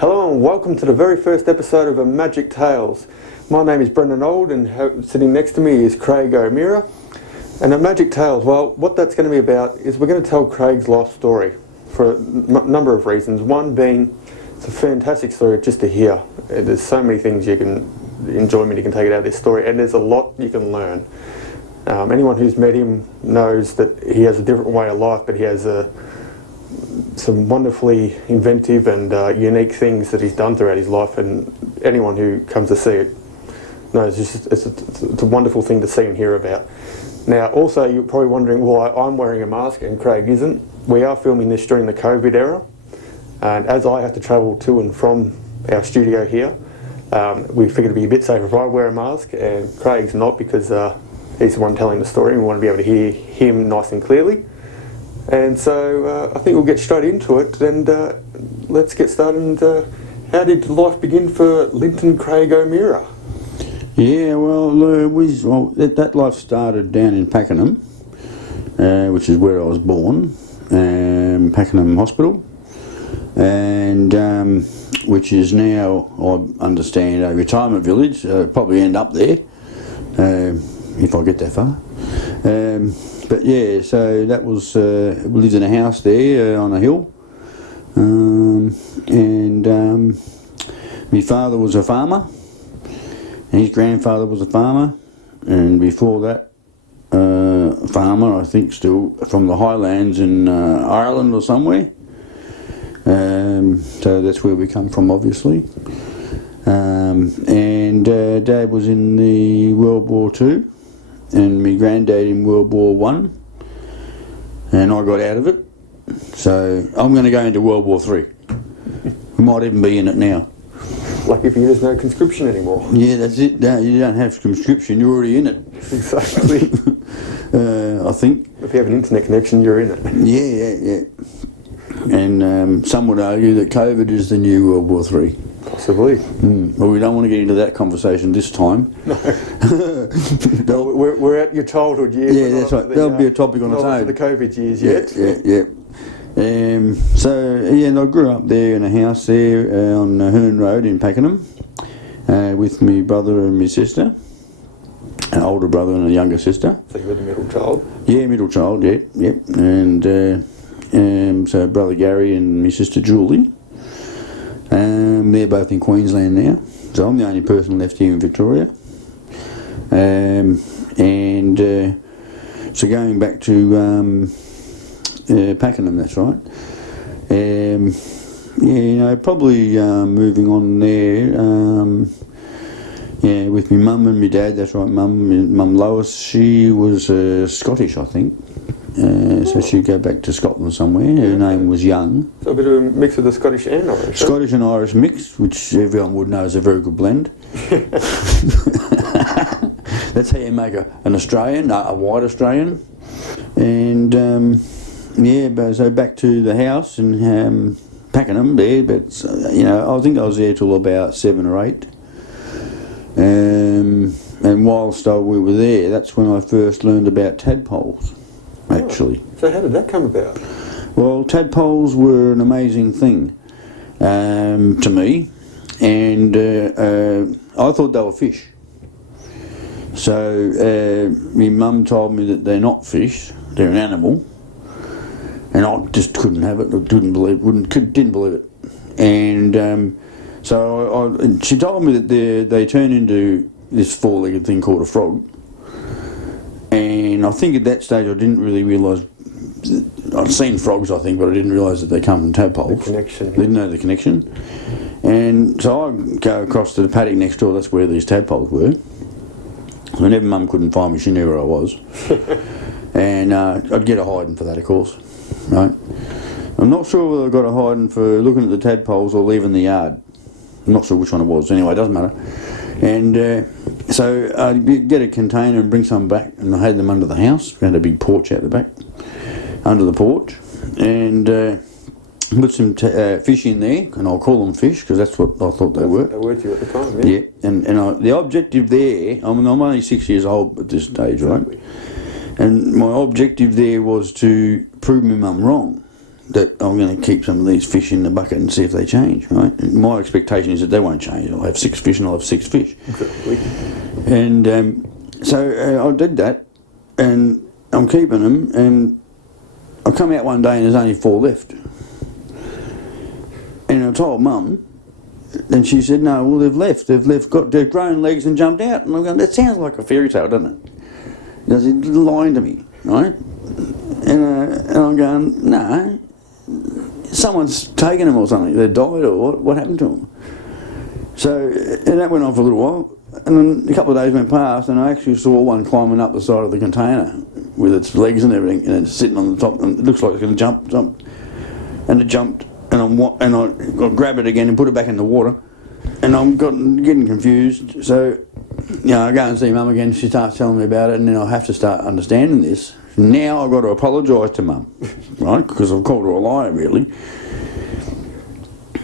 Hello and welcome to the very first episode of A Magic Tales. My name is Brendan Old and sitting next to me is Craig O'Meara. And A Magic Tales, well, what that's going to be about is we're going to tell Craig's life story for a number of reasons. One being, it's a fantastic story just to hear. There's so many things you can, enjoyment you can take out of this story, and there's a lot you can learn. Anyone who's met him knows that he has a different way of life, but he has some wonderfully inventive and unique things that he's done throughout his life, and anyone who comes to see it knows it's a wonderful thing to see and hear about. Now, also, you're probably wondering why I'm wearing a mask and Craig isn't. We are filming this during the COVID era, and as I have to travel to and from our studio here, we figured it'd be a bit safer if I wear a mask and Craig's not, because he's the one telling the story and we want to be able to hear him nice and clearly. And so I think we'll get straight into it, and let's get started. And how did life begin for Linton Craig O'Meara? Yeah, well, that life started down in Pakenham, which is where I was born, Pakenham Hospital, and which is now, I understand, a retirement village. Probably end up there if I get that far. But yeah, so that was, we lived in a house there on a hill, and my father was a farmer, and his grandfather was a farmer, and before that, farmer, I think still from the Highlands in Ireland or somewhere, so that's where we come from, obviously. And Dad was in the World War II, and my granddad in World War One, and I got out of it. So I'm going to go into World War Three. We might even be in it now. Lucky for you, there's no conscription anymore. Yeah, that's it. No, you don't have conscription. You're already in it. Exactly. I think. If you have an internet connection, you're in it. Yeah. And some would argue that COVID is the new World War Three. Possibly. Well, we don't want to get into that conversation this time. No. we're at your childhood years. Yeah, that's right. There'll be a topic on its own. The COVID years yet. Yeah. So, yeah, and I grew up there in a house there on Hern Road in Pakenham with my brother and my sister, an older brother and a younger sister. So you were the middle child? Yeah, middle child, yeah. And so brother Gary and my sister Julie. They're both in Queensland now, so I'm the only person left here in Victoria. So going back to Pakenham, that's right. Probably moving on there. With my mum and my dad, that's right. Mum Lois, she was Scottish, I think. So she'd go back to Scotland somewhere. Her name was Young. So a bit of a mix of the Scottish and Irish. Scottish and Irish mix, which everyone would know is a very good blend. That's how you make an Australian, a white Australian. And so back to the house in Pakenham there, but I think I was there till about 7 or 8. And whilst we were there, that's when I first learned about tadpoles. Actually. So how did that come about? Well, tadpoles were an amazing thing to me, and I thought they were fish. So my mum told me that they're not fish; they're an animal, and I just couldn't have it. Didn't believe it, and so she told me that they turn into this four-legged thing called a frog. And I think at that stage I didn't really realise, I'd seen frogs I think, but I didn't realise that they come from tadpoles. The connection. Didn't know the connection. And so I go across to the paddock next door, that's where these tadpoles were. Whenever Mum couldn't find me, she knew where I was. And I'd get a hiding for that, of course. Right? I'm not sure whether I got a hiding for looking at the tadpoles or leaving the yard. I'm not sure which one it was. Anyway, it doesn't matter. And so I'd get a container and bring some back, and I had them under the house. We had a big porch out the back, under the porch, and put some fish in there, and I'll call them fish because that's what I thought they were. They were to you at the time, yeah. Yeah, and the objective there, I'm only 6 years old at this stage, right? And my objective there was to prove my mum wrong, that I'm going to keep some of these fish in the bucket and see if they change, right? And my expectation is that they won't change. I'll have 6 fish and I'll have 6 fish. Exactly. And so I did that, and I'm keeping them, and I come out one day and there's only 4 left. And I told Mum, and she said, no, well, they've grown legs and jumped out. And I'm going, that sounds like a fairy tale, doesn't it? She's lying to me, right? And I'm going, no, someone's taken them or something. They died, or what happened to them? So, and that went on for a little while. And then a couple of days went past, and I actually saw one climbing up the side of the container with its legs and everything, and it's sitting on the top, and it looks like it's going to jump. And it jumped, and I grab it again and put it back in the water, and I'm getting confused. So, I go and see Mum again. She starts telling me about it, and then I have to start understanding this. Now I've got to apologise to Mum, right? Because I've called her a liar, really.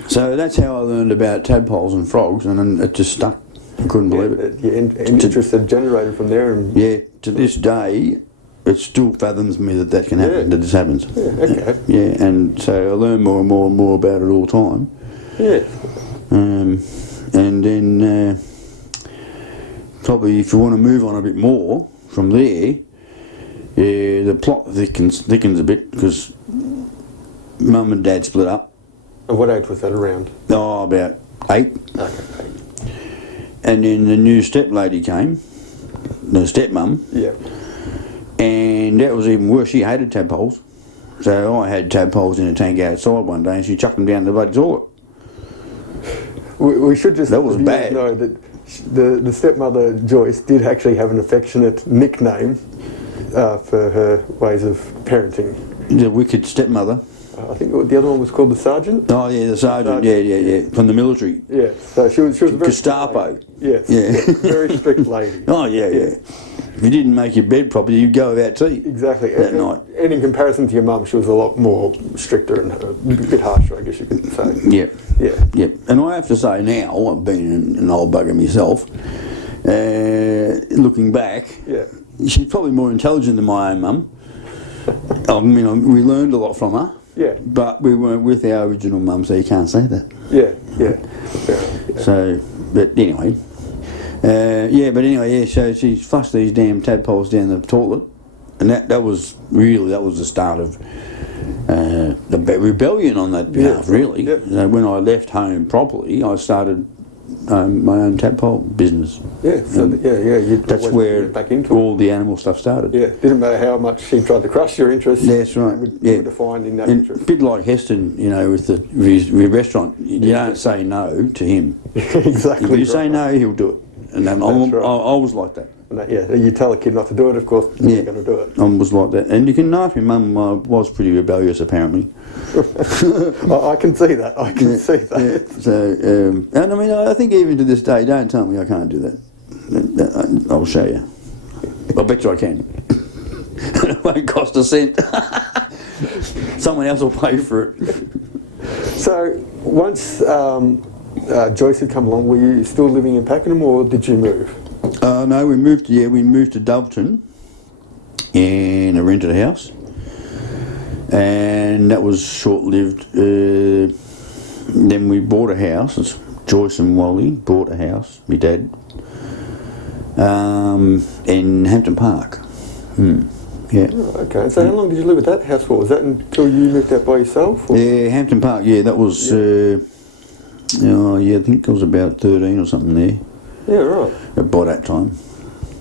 So that's how I learned about tadpoles and frogs, and then it just stuck. I couldn't believe it. Your interest had generated from there. And yeah, to this day, it still fathoms me that can happen, that this happens. Yeah, okay. Yeah, and so I learn more and more and more about it all the time. Yeah. And then probably if you want to move on a bit more from there, the plot thickens a bit because Mum and Dad split up. And what age was that around? Oh, about 8. Okay. And then the new step lady came, the stepmum. Yeah. And that was even worse. She hated tadpoles. So I had tadpoles in a tank outside one day, and she chucked them down the bloody toilet. We should just that was bad. Know that the stepmother Joyce did actually have an affectionate nickname for her ways of parenting. The wicked stepmother. I think the other one was called the Sergeant. Oh yeah, the sergeant. Yeah, from the military. Yeah, so she was a very Gestapo. Yes. Yeah. Very strict lady. Oh yeah. If you didn't make your bed properly, you'd go without tea. Exactly. That night. And in comparison to your mum, she was a lot more stricter and a bit harsher, I guess you could say. Yeah. Yeah. Yep. And I have to say now, I've been an old bugger myself. Looking back, she's probably more intelligent than my own mum. I mean, we learned a lot from her. Yeah. But we weren't with our original mum, so you can't say that. Yeah. So, but anyway. So she flushed these damn tadpoles down the toilet. And that was the start of the rebellion on that behalf, really. Yeah. When I left home properly, I started my own tadpole business. Yeah, That's where back into all the animal stuff started. Yeah, didn't matter how much she tried to crush your interest. That's right. You would find in that and interest. A bit like Heston, with his restaurant, you don't say no to him. Exactly. If you say no, he'll do it. And I was like that. You tell a kid not to do it, of course, they're going to do it. I was like that. And you can know if your mum was pretty rebellious, apparently. I can see that. I can see that. Yeah. So, and I mean, I think even to this day, don't tell me I can't do that. I'll show you. I bet you I can. It won't cost a cent. Someone else will pay for it. So, once Joyce had come along, were you still living in Pakenham, or did you move? No, we moved to Doveton in a rented house, and that was short-lived. Then we bought a house. Joyce and Wally bought a house, my dad, in Hampton Park. Yeah. Oh, okay. So how long did you live at that house for? Was that until you moved out by yourself? Or? Yeah, Hampton Park. Yeah, that was. I think it was about 13 or something there. Yeah, right. By that time.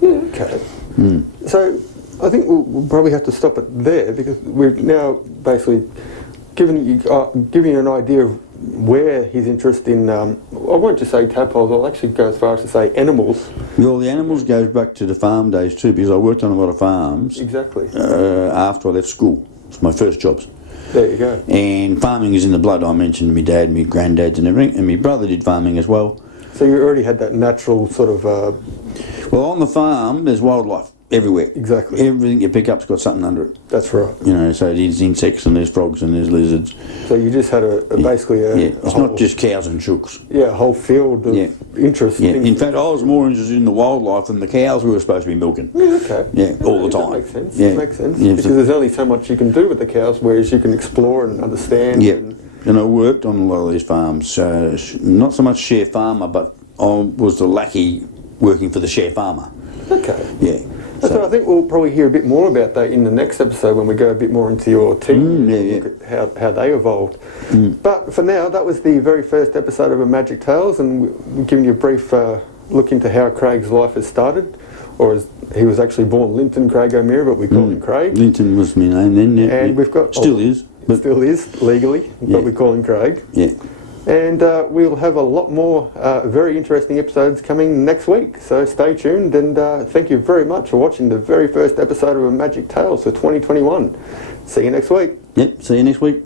Yeah, okay. So I think we'll probably have to stop it there, because we've now basically given you an idea of where his interest in, I won't just say tadpoles, I'll actually go as far as to say animals. Well, the animals goes back to the farm days too, because I worked on a lot of farms. Exactly. After I left school. It's my first jobs. There you go. And farming is in the blood. I mentioned my dad, my granddads and everything, and my brother did farming as well. So you already had that natural sort of... Well, on the farm, there's wildlife everywhere. Exactly. Everything you pick up's got something under it. That's right. You know, so there's insects and there's frogs and there's lizards. So you just had basically a It's whole, not just cows and chooks. a whole field of interest. Yeah. things In fact, I was more interested in the wildlife than the cows we were supposed to be milking. Okay. Yeah, all the time. That makes sense. Yeah. That makes sense. Yeah, Because there's only so much you can do with the cows, whereas you can explore and understand. Yeah. And, And I worked on a lot of these farms. Not so much share farmer, but I was the lackey working for the share farmer. okay. Yeah. So I think we'll probably hear a bit more about that in the next episode when we go a bit more into your team and look at how they evolved. But for now, that was the very first episode of A Magic Tales, and we're giving you a brief look into how Craig's life has started, or as he was actually born Linton Craig O'Meara, but we call him Craig. Linton was my name then. Yeah, And we've got still is. But still is legally, but we call him Craig. yeah. And we'll have a lot more very interesting episodes coming next week. So stay tuned, and thank you very much for watching the very first episode of A Magic Tales for 2021. See you next week. Yep. See you next week.